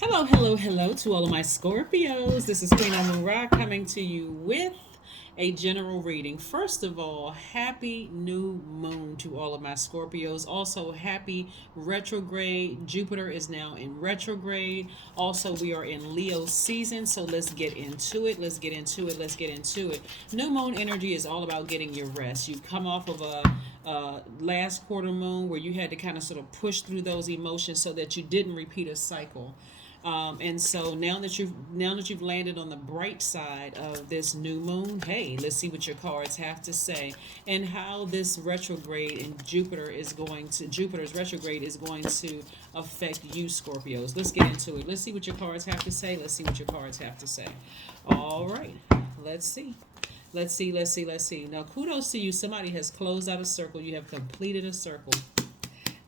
Hello, hello, hello to all of my Scorpios. This is Queen Moon Rock coming to you with a general reading. First of all, happy new moon to all of my Scorpios. Also, happy retrograde. Jupiter is now in retrograde. Also, we are in Leo season, so let's get into it. Let's get into it. Let's get into it. New moon energy is all about getting your rest. You've come off of a last quarter moon where you had to kind of sort of push through those emotions so that you didn't repeat a cycle. And so now that you've landed on the bright side of this new moon, hey, let's see what your cards have to say and how this retrograde in Jupiter's retrograde is going to affect you, Scorpios. Let's get into it. Let's see what your cards have to say. Let's see what your cards have to say. All right, let's see. Let's see, let's see, let's see. Now, kudos to you. Somebody has closed out a circle. You have completed a circle.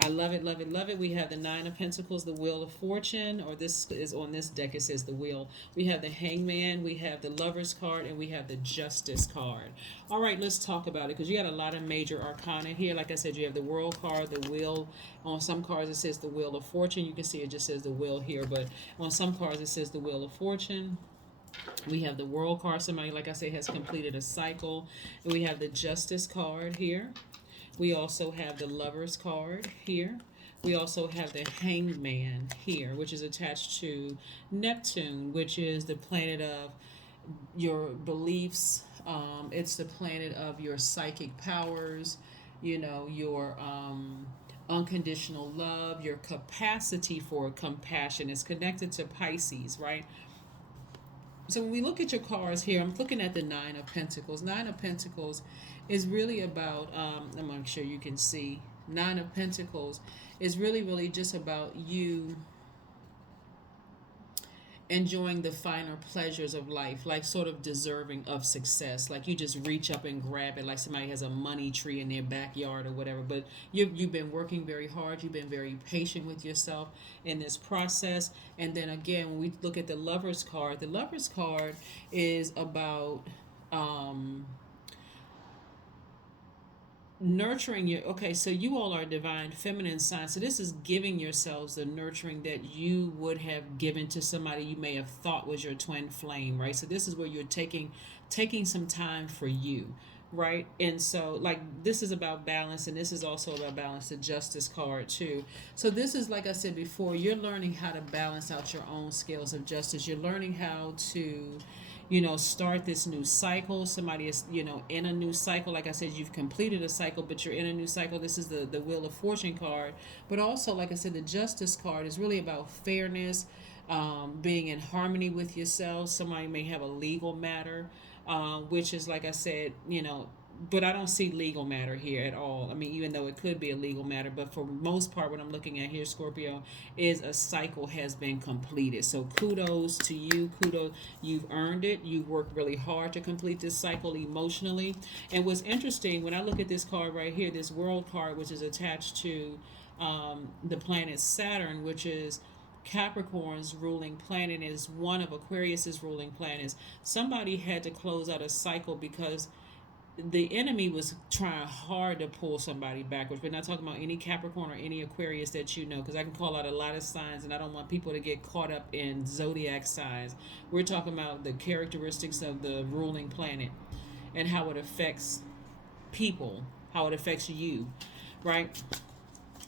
I love it, love it, love it. We have the Nine of Pentacles, the Wheel of Fortune, or this is on this deck, it says the Wheel. We have the Hangman, we have the Lover's card, and we have the Justice card. All right, let's talk about it because you got a lot of major arcana here. Like I said, you have the World card, the Wheel. On some cards, it says the Wheel of Fortune. You can see it just says the Wheel here, but on some cards, it says the Wheel of Fortune. We have the World card. Somebody, like I say, has completed a cycle. And we have the Justice card here. We also have the Lover's card here. We also have the Hangman here, which is attached to Neptune, which is the planet of your beliefs. It's the planet of your psychic powers, your unconditional love, your capacity for compassion. It's connected to Pisces, right? So when we look at your cards here, I'm looking at the Nine of Pentacles. Nine of Pentacles is really about, I'm going to sure you can see, Nine of Pentacles is really, really just about you enjoying the finer pleasures of life, like sort of deserving of success. Like you just reach up and grab it, like somebody has a money tree in their backyard or whatever. But you've been working very hard. You've been very patient with yourself in this process. And then again, when we look at the Lover's card is about nurturing your, okay, so you all are divine feminine signs, so this is giving yourselves the nurturing that you would have given to somebody you may have thought was your twin flame, right? So this is where you're taking some time for you, right? And so like this is about balance, and this is also about balance, the Justice card too. So this is, like I said before, you're learning how to balance out your own scales of justice. You're learning how to start this new cycle. Somebody is, in a new cycle. Like I said, you've completed a cycle, but you're in a new cycle. This is the Wheel of Fortune card. But also, like I said, the Justice card is really about fairness, being in harmony with yourself. Somebody may have a legal matter, which is, like I said, but I don't see legal matter here at all. I mean, even though it could be a legal matter, but for most part, what I'm looking at here, Scorpio, is a cycle has been completed. So kudos to you. Kudos, you've earned it. You've worked really hard to complete this cycle emotionally. And what's interesting, when I look at this card right here, this World card, which is attached to the planet Saturn, which is Capricorn's ruling planet, is one of Aquarius's ruling planets. Somebody had to close out a cycle because the enemy was trying hard to pull somebody backwards. We're not talking about any Capricorn or any Aquarius that because I can call out a lot of signs, and I don't want people to get caught up in Zodiac signs. We're talking about the characteristics of the ruling planet and how it affects people, how it affects you, right?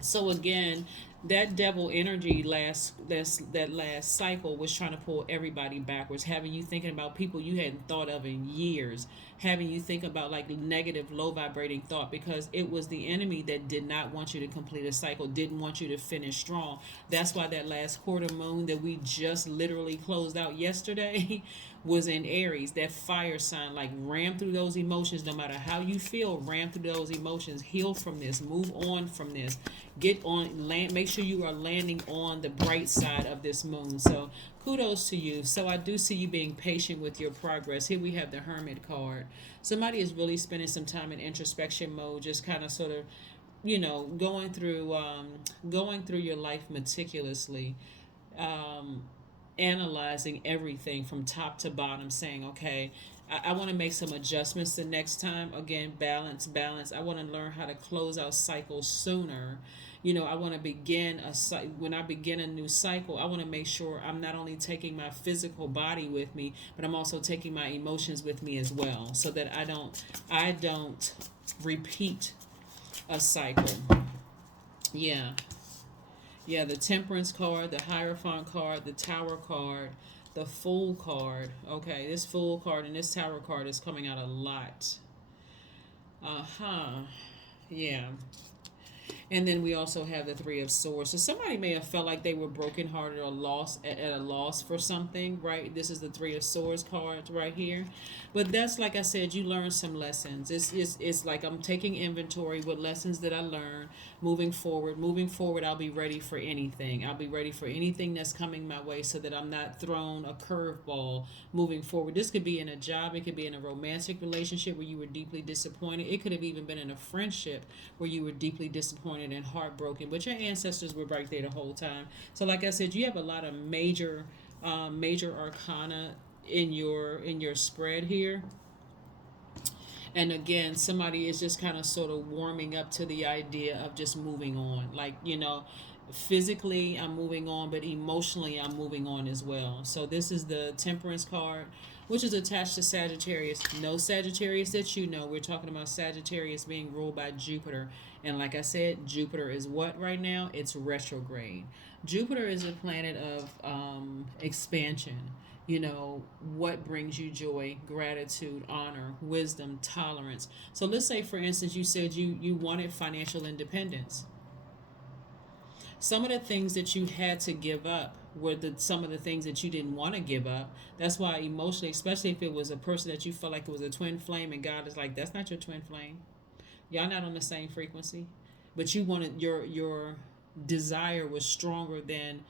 So again, that devil energy that last cycle was trying to pull everybody backwards, having you thinking about people you hadn't thought of in years, having you think about like negative, low vibrating thought, because it was the enemy that did not want you to complete a cycle, didn't want you to finish strong. That's why that last quarter moon that we just literally closed out yesterday was in Aries, that fire sign. Like ram through those emotions, no matter how you feel, ram through those emotions, heal from this, move on from this, get on land, make sure you are landing on the bright side of this moon. So kudos to you. So I do see you being patient with your progress. Here we have the Hermit card. Somebody is really spending some time in introspection mode, just kind of sort of going through your life meticulously, um, analyzing everything from top to bottom, saying, okay, I want to make some adjustments the next time. Again, balance. I want to learn how to close out cycles sooner, I want to begin when I begin a new cycle, I want to make sure I'm not only taking my physical body with me, but I'm also taking my emotions with me as well, so that I don't repeat a cycle. Yeah. Yeah, the Temperance card, the Hierophant card, the Tower card, the Fool card. Okay, this Fool card and this Tower card is coming out a lot. Uh-huh. Yeah. And then we also have the Three of Swords. So somebody may have felt like they were brokenhearted or lost at a loss for something, right? This is the Three of Swords card right here. But that's, like I said, you learn some lessons. It's like I'm taking inventory with lessons that I learned moving forward. Moving forward, I'll be ready for anything. I'll be ready for anything that's coming my way, so that I'm not thrown a curveball moving forward. This could be in a job. It could be in a romantic relationship where you were deeply disappointed. It could have even been in a friendship where you were deeply disappointed and heartbroken, but your ancestors were right there the whole time. So, like I said, you have a lot of major arcana in your spread here. And again, somebody is just kind of sort of warming up to the idea of just moving on. Like, physically I'm moving on, but emotionally I'm moving on as well. So this is the Temperance card, which is attached to Sagittarius. No Sagittarius that we're talking about Sagittarius being ruled by Jupiter. And like I said, Jupiter is what right now? It's retrograde. Jupiter is a planet of expansion. What brings you joy, gratitude, honor, wisdom, tolerance. So let's say, for instance, you said you wanted financial independence. Some of the things that you had to give up were some of the things that you didn't want to give up. That's why emotionally, especially if it was a person that you felt like it was a twin flame, and God is like, that's not your twin flame. Y'all not on the same frequency. But you wanted your desire was stronger than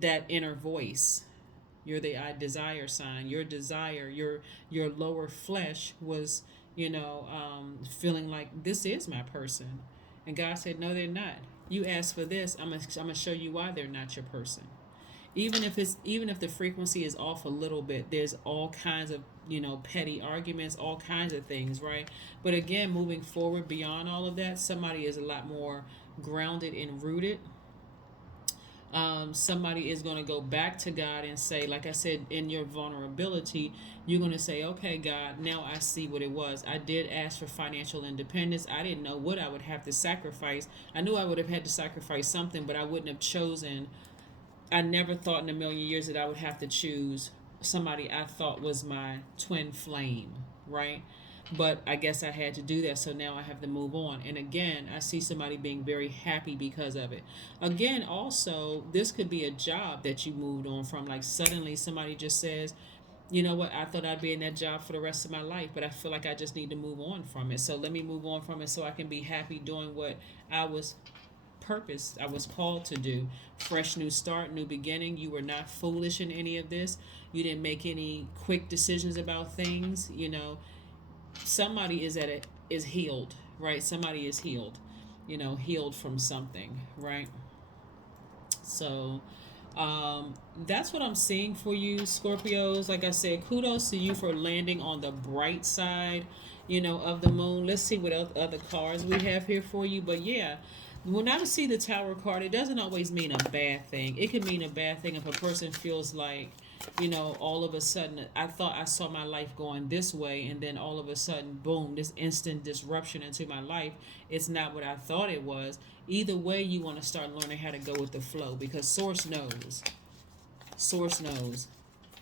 that inner voice. You're the I desire sign. Your desire, your lower flesh was, feeling like this is my person. And God said, no, they're not. You asked for this. I'm gonna show you why they're not your person. Even if the frequency is off a little bit, there's all kinds of petty arguments, all kinds of things, right? But again, moving forward beyond all of that, somebody is a lot more grounded and rooted. Somebody is going to go back to God and say, like I said, in your vulnerability, you're going to say, okay, God, now I see what it was. I did ask for financial independence. I didn't know what I would have to sacrifice. I knew I would have had to sacrifice something, but I wouldn't have chosen. I never thought in a million years that I would have to choose somebody I thought was my twin flame, right? But I guess I had to do that, so now I have to move on. And again, I see somebody being very happy because of it. Again, also, this could be a job that you moved on from. Like suddenly somebody just says, you know what, I thought I'd be in that job for the rest of my life, but I feel like I just need to move on from it. So let me move on from it so I can be happy doing what I was called to do. Fresh new start, new beginning. You were not foolish in any of this. You didn't make any quick decisions about things. Somebody is healed, right? Somebody is healed, healed from something, right? So that's what I'm seeing for you, Scorpios. Like I said, kudos to you for landing on the bright side, of the moon. Let's see what other cards we have here for you. But yeah, when I see the Tower card, it doesn't always mean a bad thing. It could mean a bad thing if a person feels like, all of a sudden, I thought I saw my life going this way, and then all of a sudden, boom, this instant disruption into my life. It's not what I thought it was. Either way, you want to start learning how to go with the flow, because Source knows. Source knows.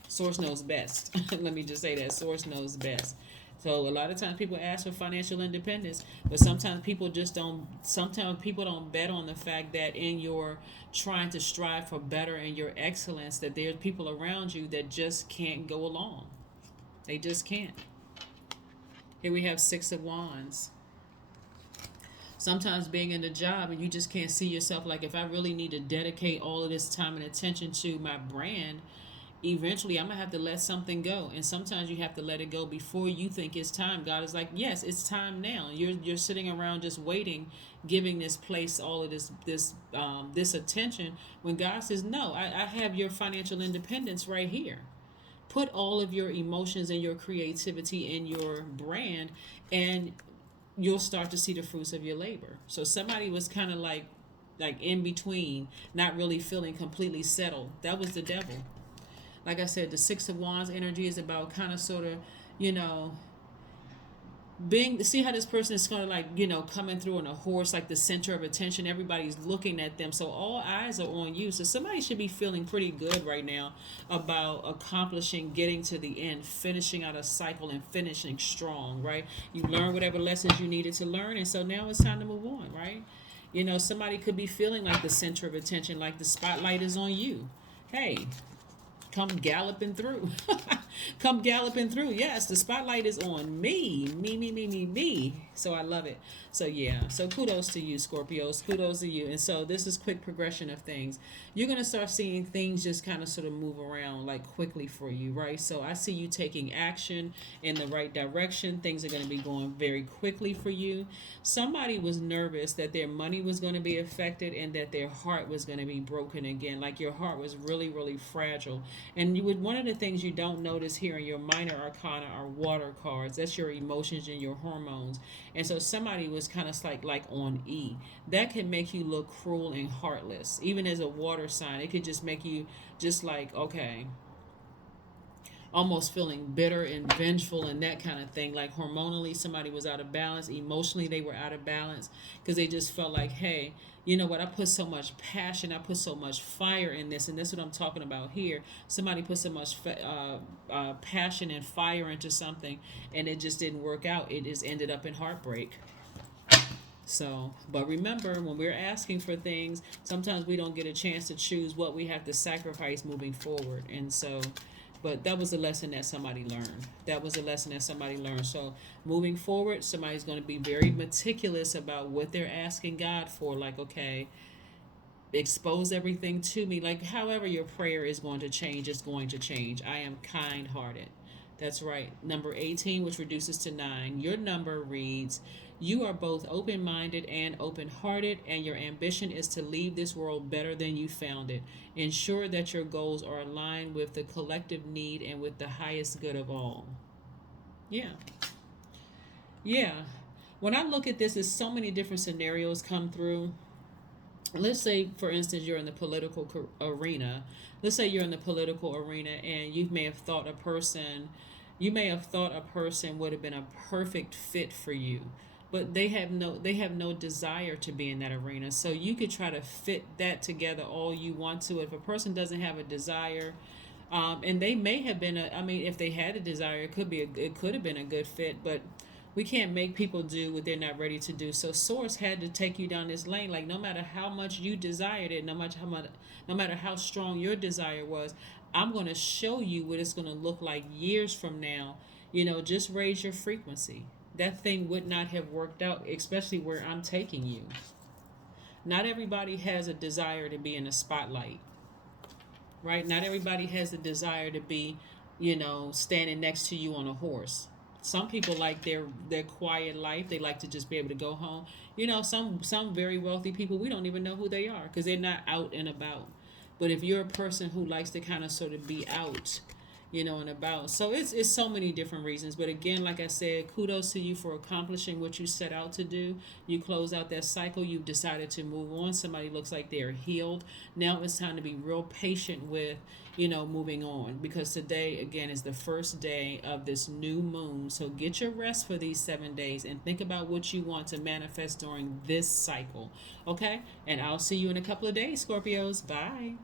Source knows best. Let me just say that. Source knows best. So a lot of times people ask for financial independence, but sometimes people don't bet on the fact that in your trying to strive for better and your excellence, that there's people around you that just can't go along. They just can't. Here we have Six of Wands. Sometimes being in the job and you just can't see yourself, like, if I really need to dedicate all of this time and attention to my brand, eventually I'm gonna have to let something go. And sometimes you have to let it go before you think it's time. God is like, yes, it's time now. You're sitting around just waiting, giving this place all of this attention, when God says, no, I have your financial independence right here. Put all of your emotions and your creativity in your brand, and you'll start to see the fruits of your labor. So somebody was kind of like like in between, not really feeling completely settled. That was the devil. Like I said, the Six of Wands energy is about kind of sort of, you know, being, see how this person is kind of like, you know, coming through on a horse, like the center of attention. Everybody's looking at them, so all eyes are on you. So somebody should be feeling pretty good right now about accomplishing, getting to the end, finishing out a cycle and finishing strong, right? You learned whatever lessons you needed to learn, and so now it's time to move on, right? You know, somebody could be feeling like the center of attention, like the spotlight is on you. Hey, come galloping through. Come galloping through. Yes, the spotlight is on me. Me, me, me, me, me. So I love it. So yeah. So kudos to you, Scorpios. Kudos to you. And so this is quick progression of things. You're gonna start seeing things just kind of sort of move around like quickly for you, right? So I see you taking action in the right direction. Things are gonna be going very quickly for you. Somebody was nervous that their money was going to be affected and that their heart was going to be broken again. Like your heart was really, really fragile. And you would, one of the things you don't notice here in your minor arcana are water cards. That's your emotions and your hormones. And so somebody was kind of like on E. That can make you look cruel and heartless. Even as a water sign, it could just make you just like, okay, almost feeling bitter and vengeful and that kind of thing. Like hormonally, somebody was out of balance. Emotionally, they were out of balance because they just felt like, hey, you know what? I put so much passion, I put so much fire in this, and that's what I'm talking about here. Somebody put so much passion and fire into something, and it just didn't work out. It just ended up in heartbreak. So, but remember, when we're asking for things, sometimes we don't get a chance to choose what we have to sacrifice moving forward. And so, but that was a lesson that somebody learned. That was a lesson that somebody learned. So, moving forward, somebody's going to be very meticulous about what they're asking God for. Like, okay, expose everything to me. Like, however your prayer is going to change, it's going to change. I am kind hearted. That's right. Number 18, which reduces to 9. Your number reads, you are both open minded and open hearted, and your ambition is to leave this world better than you found it. Ensure that your goals are aligned with the collective need and with the highest good of all. Yeah. Yeah. When I look at this, there's so many different scenarios come through. Let's say, for instance, you're in the political arena. Let's say you're in the political arena and you may have thought a person would have been a perfect fit for you, but they have no desire to be in that arena. So you could try to fit that together all you want to. If a person doesn't have a desire, and they may have been I mean, if they had a desire, it could have been a good fit, but we can't make people do what they're not ready to do. So Source had to take you down this lane. Like no matter how much you desired it, no matter how strong your desire was, I'm going to show you what it's going to look like years from now. You know, just raise your frequency. That thing would not have worked out, especially where I'm taking you. Not everybody has a desire to be in the spotlight, right? Not everybody has a desire to be, you know, standing next to you on a horse. Some people like their quiet life. They like to just be able to go home. You know, some very wealthy people, we don't even know who they are because they're not out and about. But if you're a person who likes to kind of sort of be out, you know, and about, so it's so many different reasons. But again, like I said, kudos to you for accomplishing what you set out to do. You close out that cycle. You've decided to move on. Somebody looks like they're healed. Now it's time to be real patient with, you know, moving on, because today again is the first day of this new moon. So get your rest for these 7 days and think about what you want to manifest during this cycle. Okay, and I'll see you in a couple of days, Scorpios. Bye.